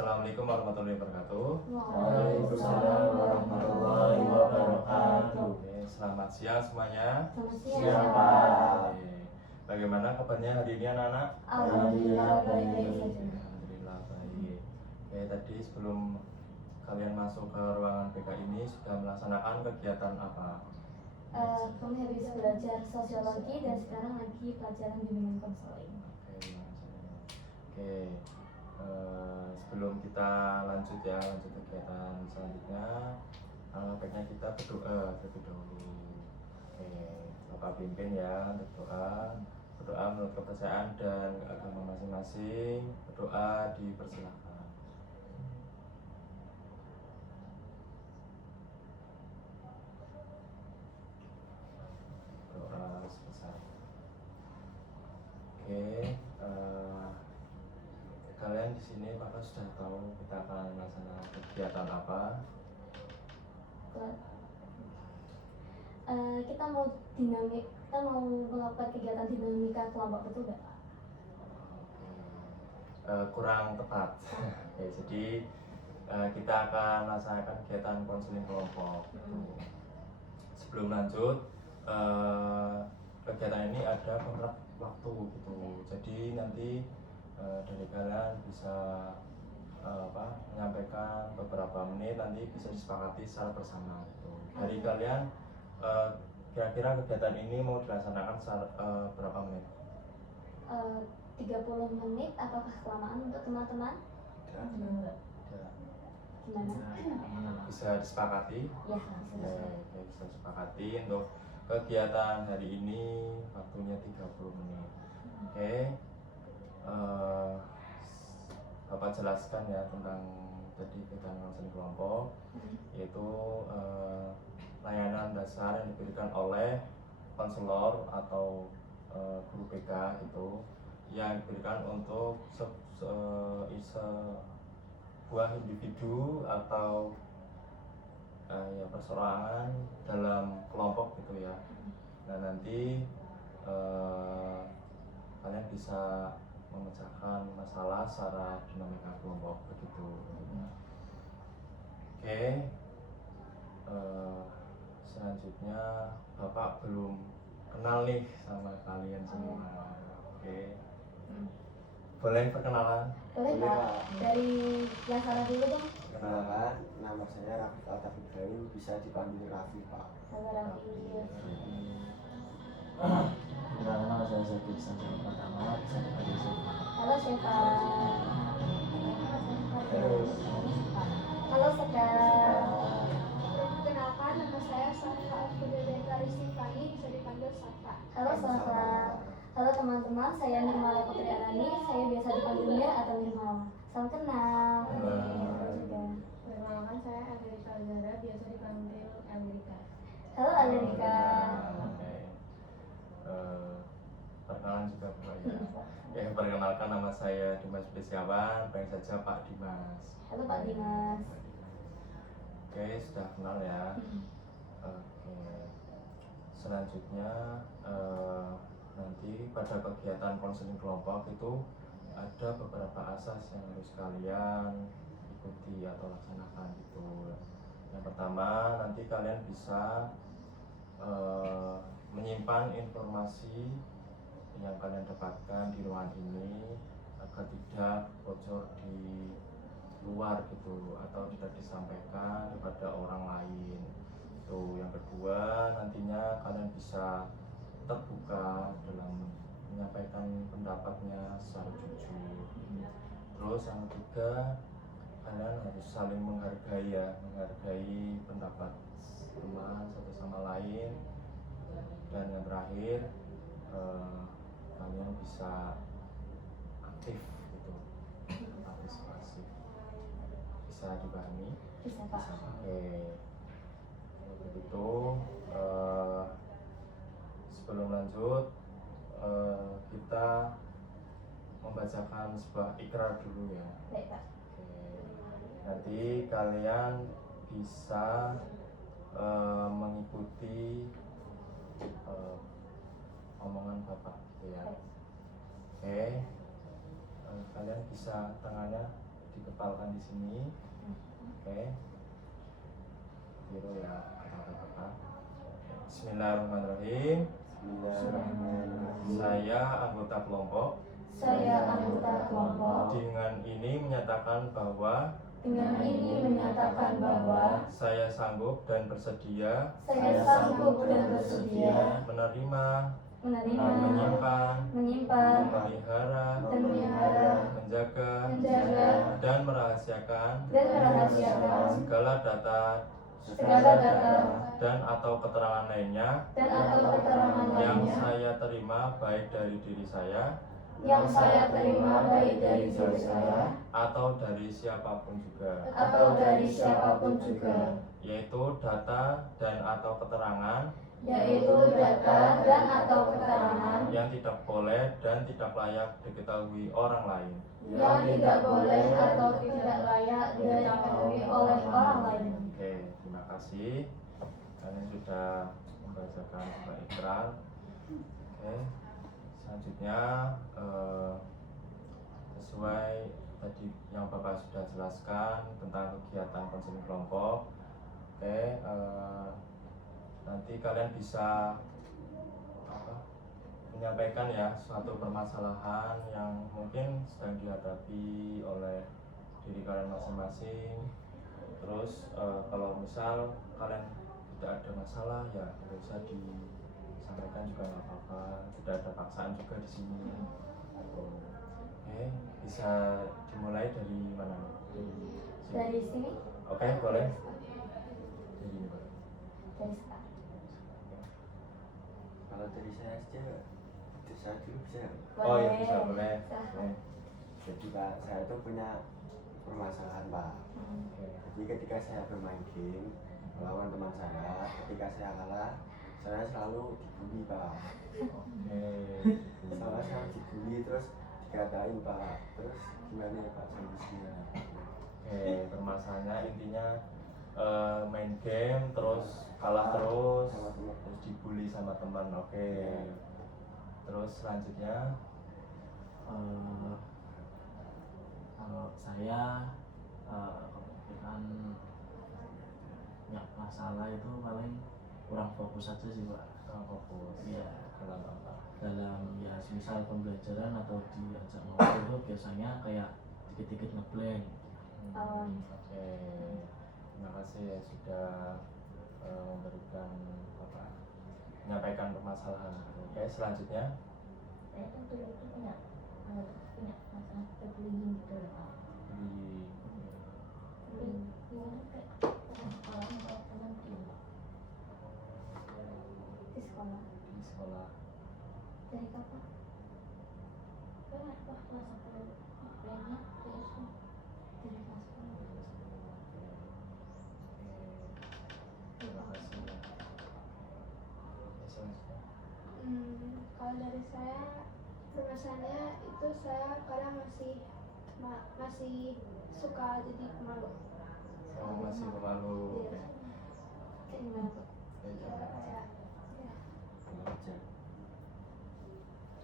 Assalamualaikum warahmatullahi wabarakatuh. Waalaikumsalam warahmatullahi wabarakatuh. Oke, selamat siang semuanya. Selamat Siang, Pak. Oke, bagaimana kabarnya hari ini anak-anak? Alhamdulillah baik-baik saja. Alhamdulillah baik. Oke, tadi sebelum kalian masuk ke ruangan BK ini sudah melaksanakan kegiatan apa? Kami habis belajar sosiologi dan sekarang lagi pelajaran bimbingan konseling. Oke, sebelum kita lanjut kegiatan selanjutnya, baiknya kita berdoa terlebih dahulu. Oke, Bapak pimpin ya untuk berdoa menurut kepercayaan dan agama masing-masing. Berdoa dipersilakan. Doa sebesar. Oke, kalian di sini apakah sudah tahu kita akan melaksanakan kegiatan apa? Kita mau melakukan kegiatan dinamika kelompok, betul nggak Pak? Kurang tepat. Oke, jadi kita akan melaksanakan kegiatan konseling kelompok. Sebelum lanjut, kegiatan ini ada kontrak waktu gitu. Jadi nanti dari kalian bisa menyampaikan beberapa menit, nanti bisa disepakati secara bersama gitu. Dari kalian kira-kira kegiatan ini mau dilaksanakan berapa menit? 30 menit ataukah kelamaan untuk teman-teman? Gimana? Bisa disepakati? Ya, Bisa disepakati untuk kegiatan hari ini waktunya 30 menit. Oke. Bapak jelaskan ya tentang tadi kegiatan konseling kelompok, yaitu layanan dasar yang diberikan oleh konselor atau guru BK itu yang diberikan untuk sebuah individu atau perseorangan dalam kelompok gitu ya. Nah nanti kalian bisa memecahkan masalah secara dinamika kelompok begitu. Oke, selanjutnya Bapak belum kenal nih sama kalian semua. Oke, boleh perkenalan? Boleh Pak. Dari yang sana dulu dong. Perkenalkan, nama saya Raffi Altaf Ibrahim, bisa dipanggil Raffi Pak. Halo Raffi. Nama saya Zaki Sanjaya pertama, bisa dipanggil Siva. Halo Siva. Halo Sekar. Perkenalkan, nama saya Safa Alfudebeka Ristifani, bisa dipanggil Safa. Halo Safa. Halo teman-teman, saya Nirmala Putri Arani, saya biasa dipanggil Mir atau Nirmala. Salam kenal. Perkenalkan, saya Amerika Zara, biasa dipanggil Amerika. Halo Amerika. Perkenalan juga Bapak ya. Perkenalkan, nama saya Dimas Besiawan, panggil saja Pak Dimas. Halo Pak Dimas. Oke, sudah kenal ya. Oke. Selanjutnya nanti pada kegiatan konseling kelompok itu ada beberapa asas yang harus kalian ikuti atau laksanakan gitu. Yang pertama, nanti kalian bisa menyimpan informasi yang kalian dapatkan di ruangan ini agar tidak bocor di luar gitu atau tidak disampaikan kepada orang lain. Tuh, yang kedua, nantinya kalian bisa terbuka dalam menyampaikan pendapatnya secara jujur. Terus yang ketiga, kalian harus saling menghargai pendapat teman satu sama lain. Dan yang terakhir, kalian bisa aktif gitu, partisipasi. Bisa dipahami? Bisa Pak. Oke. Begitu. Sebelum lanjut, kita membacakan sebuah ikrar dulu ya. Baik Pak. Oke. Nanti kalian bisa mengikuti omongan Bapak gitu ya. Oke. Kalian bisa tangannya dikepalkan di sini. Oke. Biru ya, apa-apa. Bismillahirrahmanirrahim. Bismillahirrahmanirrahim. Saya anggota kelompok. Saya anggota kelompok. Dengan ini menyatakan bahwa Dengan ini menyatakan bahwa saya sanggup dan bersedia saya sanggup dan bersedia menerima, menerima, menyimpan, menyimpan, memelihara, dan memelihara, menjaga, menjaga, dan merahasiakan dan merahasiakan segala data segala data dan atau keterangan lainnya dan atau keterangan yang lainnya saya terima baik dari diri saya yang saya terima baik dari diri saya atau dari siapapun juga, atau dari siapapun juga, yaitu data dan atau keterangan yaitu data dan atau keterangan yang tidak boleh dan tidak layak diketahui orang lain. yang tidak boleh atau tidak layak diketahui oleh orang lain. Oke, terima kasih. Kalian sudah membacakan sebuah ikrar. Oke, selanjutnya sesuai tadi yang Bapak sudah jelaskan tentang kegiatan konseling kelompok. Oke, nanti kalian bisa menyampaikan ya suatu permasalahan yang mungkin sedang dihadapi oleh diri kalian masing-masing. Terus kalau misal kalian tidak ada masalah ya tidak usah disampaikan juga nggak apa-apa, tidak ada paksaan juga di sini. Oke, bisa dimulai dari mana? Dari sini, Oke, boleh. Dari sini, boleh. dari sekarang. Kalau dari saya aja, itu saya dulu bisa. Oh iya bisa, boleh. Silahkan. Jadi Pak, saya itu punya permasalahan Pak. Oke. Jadi ketika saya bermain game melawan teman saya, ketika saya kalah, saya selalu dibully Pak. Oke. Soalnya saya dibully terus dikatain Pak. Terus gimana ya Pak solusinya? Oke, permasalahannya intinya main game terus kalah terus, Sama teman. terus dibully sama teman. Oke. Terus selanjutnya Kalau saya kebetulan punya masalah itu paling kurang fokus aja sih Pak. fokus Iya. dalam apa? Dalam ya misal pembelajaran atau diajak ngobrol itu biasanya kayak dikit-dikit ngeblank. Oke, terima kasih ya sudah memberikan menyampaikan permasalahan. Oke, selanjutnya Saya kan dulu itu punya masalah bullying gitu loh Pak. di Bullying itu kayak orang kalau teman di Di sekolah. di sekolah. Dari kapan? kan waktu kelas 10 lainnya terus Dari kelas 10. Terima kasih. Selanjutnya. Kalau dari saya permasalahannya itu saya kadang masih suka jadi pemalu. Saya masih pemalu. Iya. Kayak gimana tuh? Kayak Aja.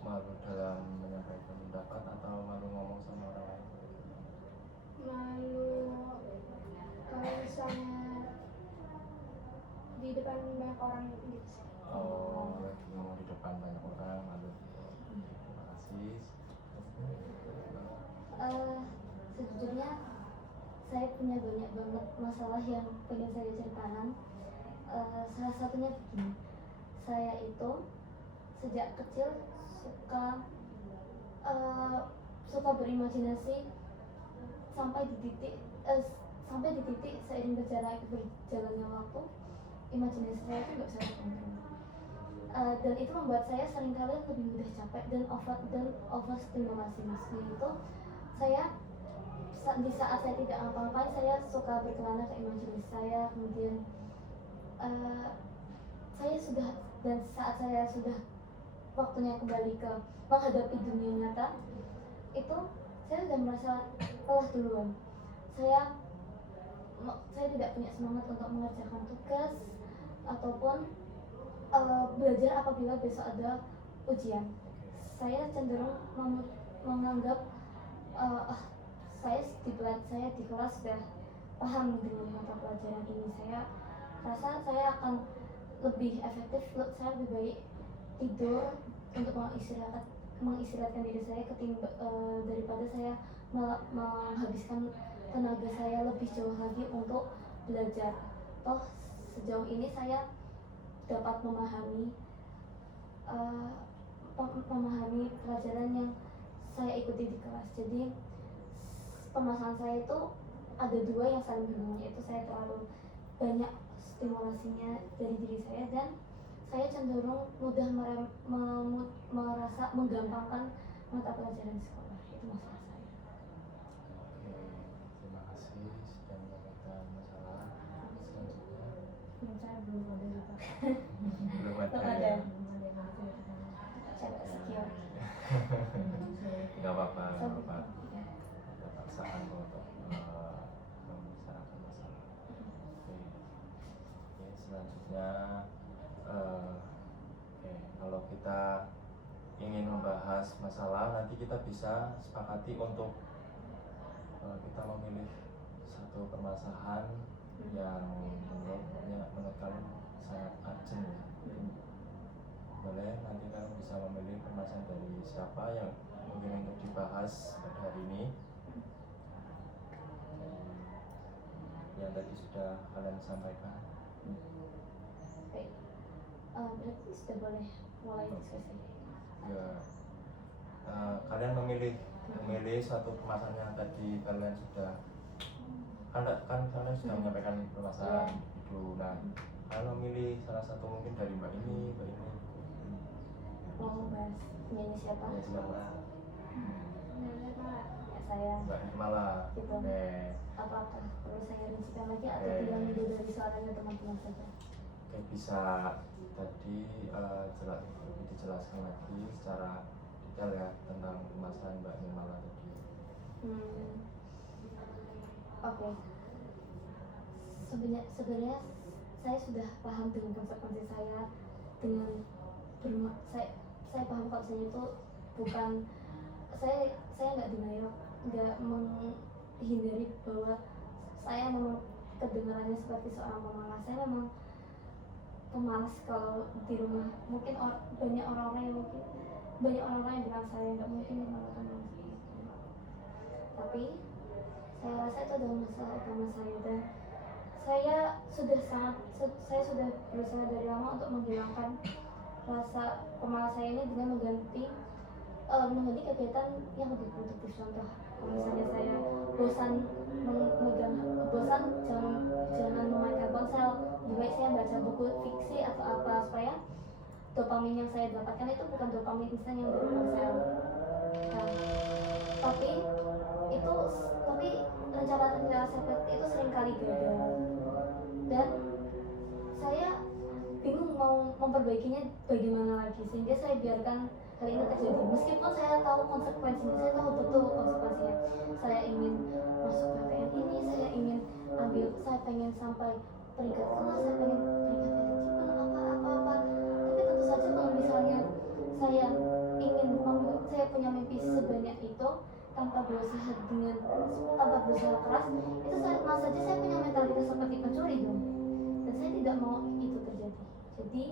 Malu dalam menyampaikan pendapat atau malu ngomong sama orang lain? malu kalau misalnya di depan banyak orang gitu sih. Oh, lagi ngomong di depan banyak orang malu. Terima kasih. Sejujurnya saya punya banyak banget masalah yang pengen saya ceritakan. Salah satunya begini, saya itu sejak kecil suka berimajinasi sampai di titik seiring berjalannya waktu, imajinasi saya itu nggak bisa terkontrol. Dan itu membuat saya seringkali lebih mudah capek dan overstimulasi. Maksudnya itu saya di saat saya tidak ngapa-ngapain saya suka berkelana ke imajinasi saya, kemudian saat saya sudah waktunya kembali ke menghadapi dunia nyata, itu saya sudah merasa lelah duluan. Saya tidak punya semangat untuk mengerjakan tugas ataupun belajar apabila besok ada ujian. Saya cenderung menganggap saya di kelas sudah paham dengan mata pelajaran ini. Saya rasa saya akan lebih efektif, saya lebih baik tidur untuk mengistirahatkan diri saya daripada saya menghabiskan tenaga saya lebih jauh lagi untuk belajar. Toh sejauh ini saya dapat memahami pelajaran yang saya ikuti di kelas. Jadi permasalahan saya itu ada dua yang saling berhubungan, yaitu saya terlalu banyak stimulasinya dari diri saya dan saya cenderung mudah merasa menggampangkan mata pelajaran sekolah. Itu masalah saya. Oke, terima kasih sudah menyampaikan masalah. Selanjutnya Saya belum ada juga. belum ada Belum ada. ya. Cara secure. Nggak apa-apa, nggak apa-apa. Ya. Ada paksaan untuk membicarakan masalah. Oke, selanjutnya oke, kalau kita ingin membahas masalah, nanti kita bisa sepakati untuk kita memilih satu permasalahan yang menurut kalian sangat urgent ya. Boleh, nanti kalian bisa memilih permasalahan dari siapa yang mungkin untuk dibahas pada hari ini. Yang tadi sudah kalian sampaikan. Baik. Berarti sudah boleh mulai diskusi. Ya, kalian memilih suatu permasalahan yang tadi kalian sudah kan kalian sudah menyampaikan permasalahan itu. Nah, kalian memilih salah satu mungkin dari mbak ini. Mau bahas penyanyi siapa? Ya, siapa? Ya, saya. Mbak Nirmala. Gitu. Oke. Apakah perlu saya rincikan lagi atau Oke. tidak mudah dari suaranya teman-teman saja? Oke, bisa tadi lebih dijelaskan lagi secara detail ya tentang permasalahan Mbak Nirmala tadi. Oke. Sebenarnya saya sudah paham dengan konsekuensi saya dengan saya paham kalau saya itu bukan saya nggak denial, nggak menghindari bahwa saya memang kedengarannya seperti seorang pemalas. Saya memang pemalas kalau di rumah. Mungkin banyak orang-orang yang bilang saya nggak mungkin malah pemalas. Tapi saya rasa itu adalah masalah utama saya dan saya sudah berusaha dari lama untuk menghilangkan rasa pemalas saya ini dengan mengganti kegiatan yang lebih produktif. Contoh, kalau misalnya saya bosan jangan memainkan ponsel, lebih baik saya baca buku fiksi atau apa, supaya dopamin yang saya dapatkan itu bukan dopamin instan yang dari ponsel. Nah, tapi rencana-rencana seperti itu seringkali gagal dan saya bingung mau memperbaikinya bagaimana lagi, sehingga saya biarkan hal ini terjadi meskipun saya tahu konsekuensinya, saya tahu betul konsekuensinya. Saya ingin masuk PTN ini, saya pengen sampai peringkat kelas, saya pengen peringkat eligible apa-apa. Tapi tentu saja kalau misalnya saya punya mimpi sebanyak itu tanpa berusaha keras, itu sama saja saya punya mentalitas seperti pencuri dong. Dan saya tidak mau itu terjadi. Jadi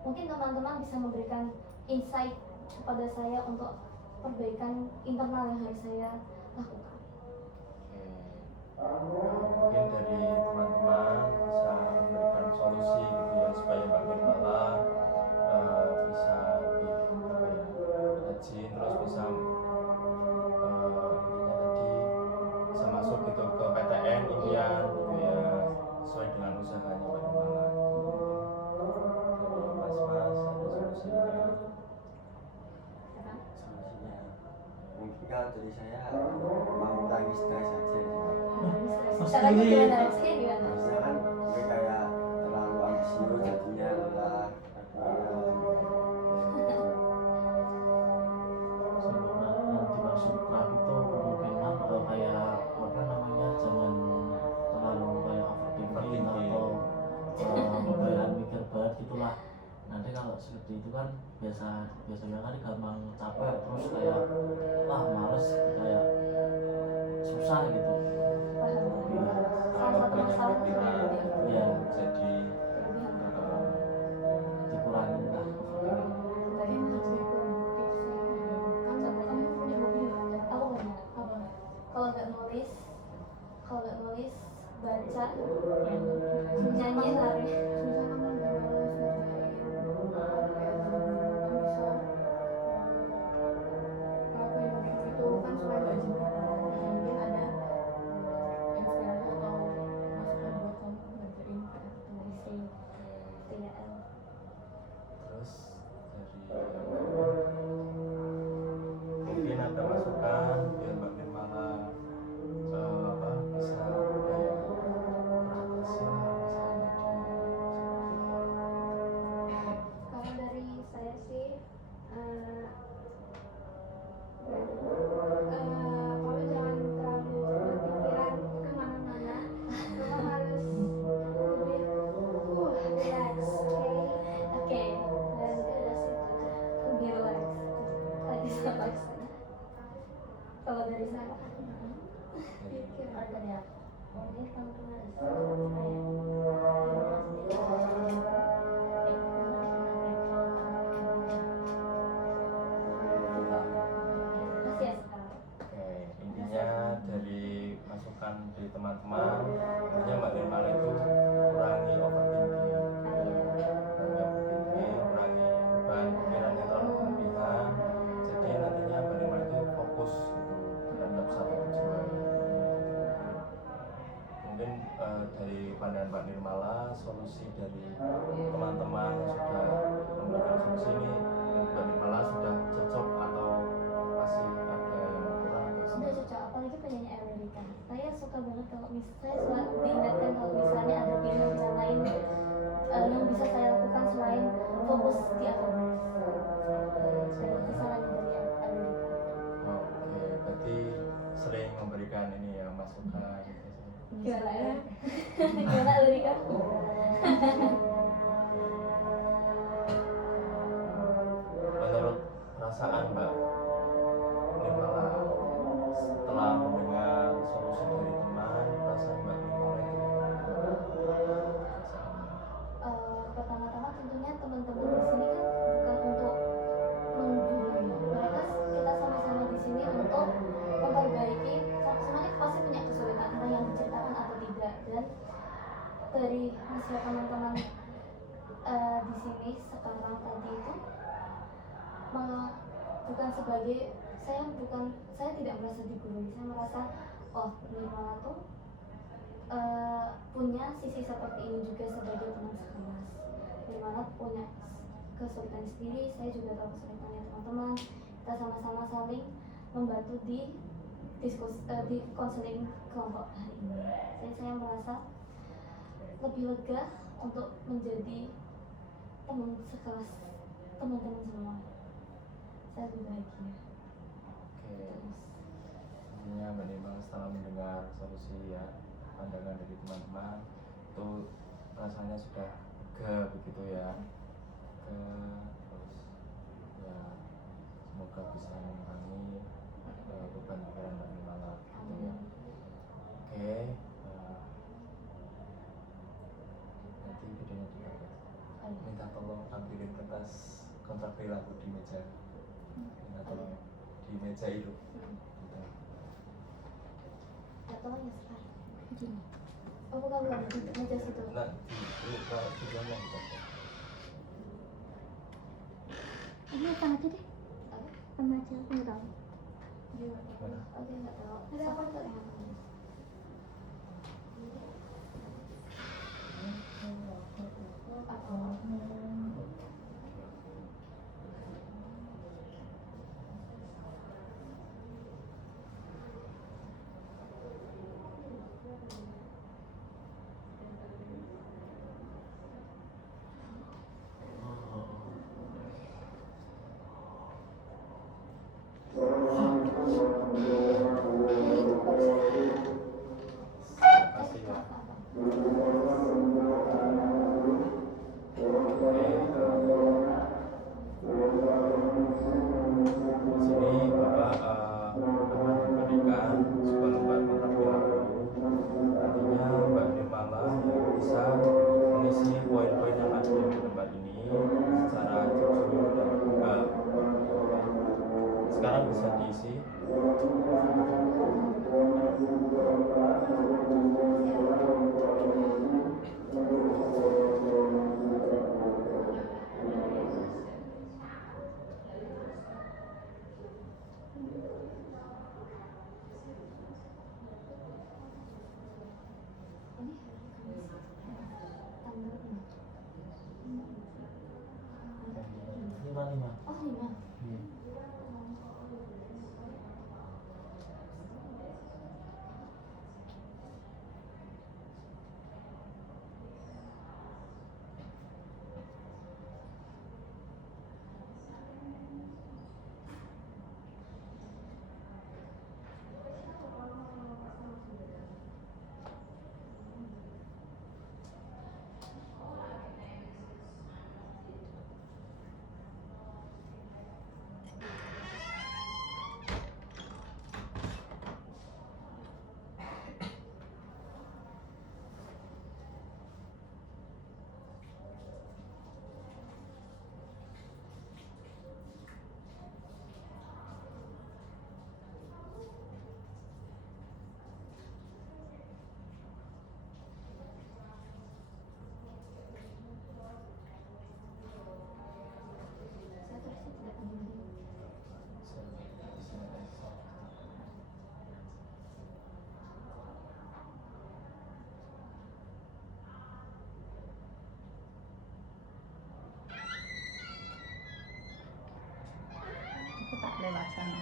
mungkin teman-teman bisa memberikan insight kepada saya untuk perbaikan internal yang harus saya lakukan. Mungkin dari teman-teman bisa memberikan solusi gitu ya supaya Mbak Nirmala bisa rajin, terus bisa bisa masuk gitu ke PTN impian gitu ya, sesuai dengan usahanya Mbak Nirmala. Dari mas-mas ada solusinya. Solusinya mungkin kalau dari saya mengurangi stres saja sih. Caranya gimana? Saya gimana? Harusnya kan mungkin kayak terlalu ambisius jadinya lelah. Sebenarnya dimaksud kerap itu kemungkinan atau kayak apa namanya, jangan terlalu kayak overthinking atau kebanyakan mikir banget gitulah. Nanti kalau seperti itu kan biasanya kan gampang capek, terus kayak males, kayak kan supaya nggak jenuh. Mungkin ada inspirasi atau masukan buat kamu ngerjain Isi TIL. Terus mungkin ada masukan biar Mbak Nirmala bisa kayak adaptasi lah misalnya Kalau dari saya sih, kamu jangan terlalu berpikiran kemana-mana. Kamu harus lebih relax, Oke, dan udah situ aja. lebih relax. Lagi relax. Kalau dari saya, Pikir. kalau dari aku mungkin kamu harus kayak masih ya sekarang. Oke, intinya dari masukan dari teman-teman, intinya Mbak Nirmala itu kurangi overthinking, kurangi beban pikiran yang terlalu berlebihan. Jadi nantinya Mbak Nirmala itu fokus gitu terhadap satu tujuan. Mungkin dari pandangan Mbak Nirmala, solusi dari teman-teman yang sudah memberikan solusi ini, Mbak Nirmala sudah cocok atau masih ada yang kurang atau Sudah cocok, apalagi penyanyi Amerika. Saya suka banget kalau saya selalu diingatkan kalau misalnya ada pilihan lain yang bisa saya lakukan selain fokus di akademis. Dari kesalahan dari Amerika. Oke, berarti sering memberikan ini ya masukan gitu. Gimana ya? Gimana Amerika? Menurut perasaan Mbak Nirmala setelah mendengar solusi dari teman, perasaan Mbak Nirmala itu perasaannya? Pertama-tama tentunya teman-teman di sini kan bukan untuk menggurui. Mereka kita sama-sama di sini untuk memperbaiki. Semuanya pasti punya kesulitan entah yang diceritakan atau tidak, dan dari hasil teman-teman di sini sekarang tadi itu bukan sebagai saya tidak merasa digurui. Saya merasa oh Nirmala tuh punya sisi seperti ini juga sebagai teman sekelas. Nirmala punya kesulitan sendiri, saya juga tahu kesulitannya teman-teman. Kita sama-sama saling membantu di di konseling kelompok hari ini. Jadi saya merasa lebih lega untuk menjadi teman sekelas teman-teman semua. Saya lebih bahagia. Oke, intinya Mbak Nirmala setelah mendengar solusi ya pandangan dari teman-teman itu rasanya sudah lega begitu ya. Terus ya semoga bisa mengurangi beban pikiran Mbak Nirmala gitu ya. Oke, nanti videonya juga minta tolong tampilin kertas kontrak perilaku di meja. Minta tolong di meja itu. Gitu. Atau ya sekarang gini. Oh bukan di meja situ. Nah, kalau videonya gitu. ini apa aja deh sama aja aku nggak tahu. Gimana? Oke nggak tahu. Ada apa tuh? Terima kasih ya. Di sini Bapak akan memberikan sebuah lembar kontrak perilaku. Nantinya Mbak Nirmala yang bisa mengisi poin-poin yang ada di lembar ini secara jujur dan terbuka. Sekarang bisa diisi. terpasang.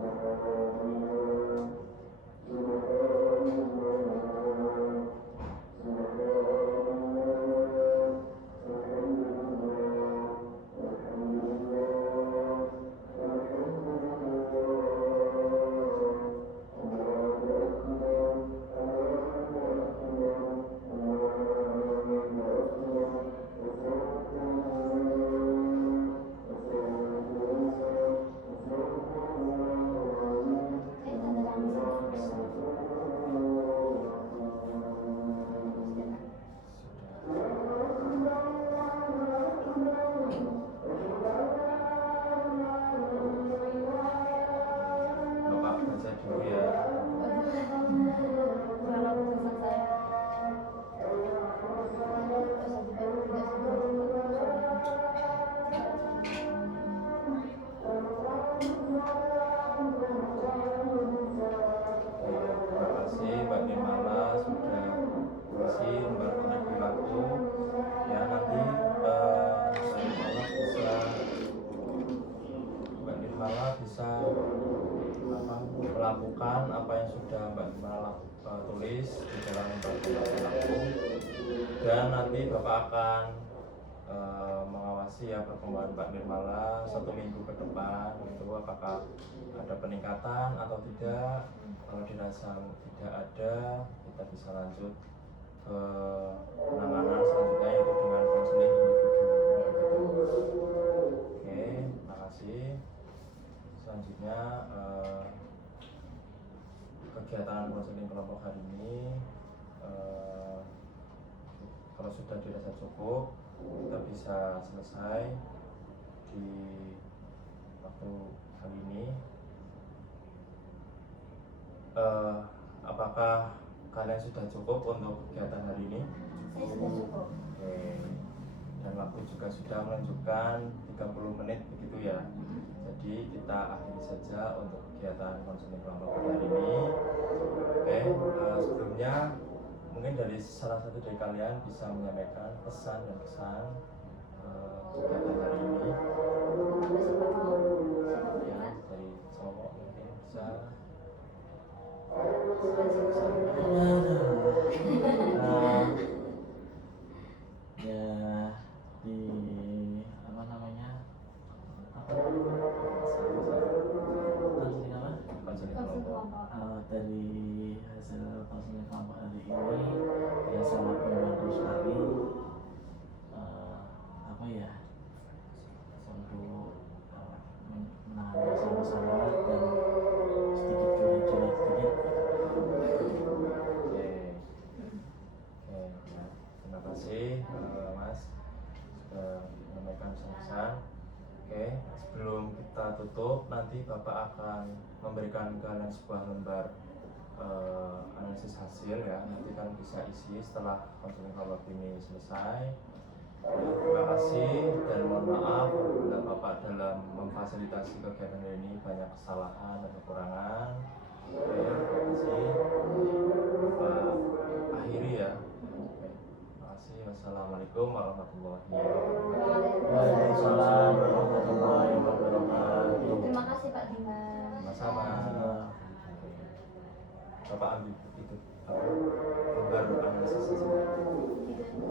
Tanda tangan Bapak baca dulu ya. Kalau tulisan saya Terima kasih Mbak Nirmala sudah mengisi lembar kontak perilaku. Ya nanti Mbak Nirmala bisa melakukan apa yang sudah Mbak Nirmala tulis di dalam lembar kontak perilaku, dan nanti Bapak akan mengawasi ya perkembangan Mbak Nirmala 1 minggu ke depan, itu apakah ada peningkatan atau tidak. Kalau dirasa tidak ada, kita bisa lanjut ke penanganan selanjutnya, yaitu dengan konseling individu. Oke, terima kasih. Selanjutnya kegiatan konseling kelompok hari ini, kalau sudah dirasa cukup, kita bisa selesai di waktu kali ini. Apakah kalian sudah cukup untuk kegiatan hari ini? saya sudah cukup. Oke. Dan waktu juga sudah menunjukkan 30 menit begitu ya. Jadi kita akhiri saja untuk kegiatan konseling kelompok hari ini. Oke, sebelumnya mungkin dari salah satu dari kalian bisa menyampaikan pesan dan kesan kegiatan hari ini. Ya, dari cowok mungkin bisa. Ya di apa namanya konseling apa Konseling Konseling kelompok. kelompok. dari hasil konseling kelompok hari ini ya sangat membantu sekali, apa ya, untuk menahan masalah-masalah dan sedikit curhat-curhat sedikit. Oke. Ya. Terima kasih Mas sudah menyampaikan pesan-pesan. Oke, sebelum kita tutup, nanti Bapak akan memberikan kalian sebuah lembar analisis hasil ya. Nanti kan bisa isi setelah konseling kelompok ini selesai. Ya, terima kasih dan mohon maaf bila Bapak dalam memfasilitasi kegiatan ini banyak kesalahan dan kekurangan. Oke, terima kasih. Bapak akhiri ya. Oke, terima kasih. Wassalamualaikum warahmatullahi wabarakatuh. Waalaikumsalam warahmatullahi wabarakatuh. Terima kasih Pak Dimas. Sama-sama. Bapak ambil itu lembar analisis hasil. Gitu.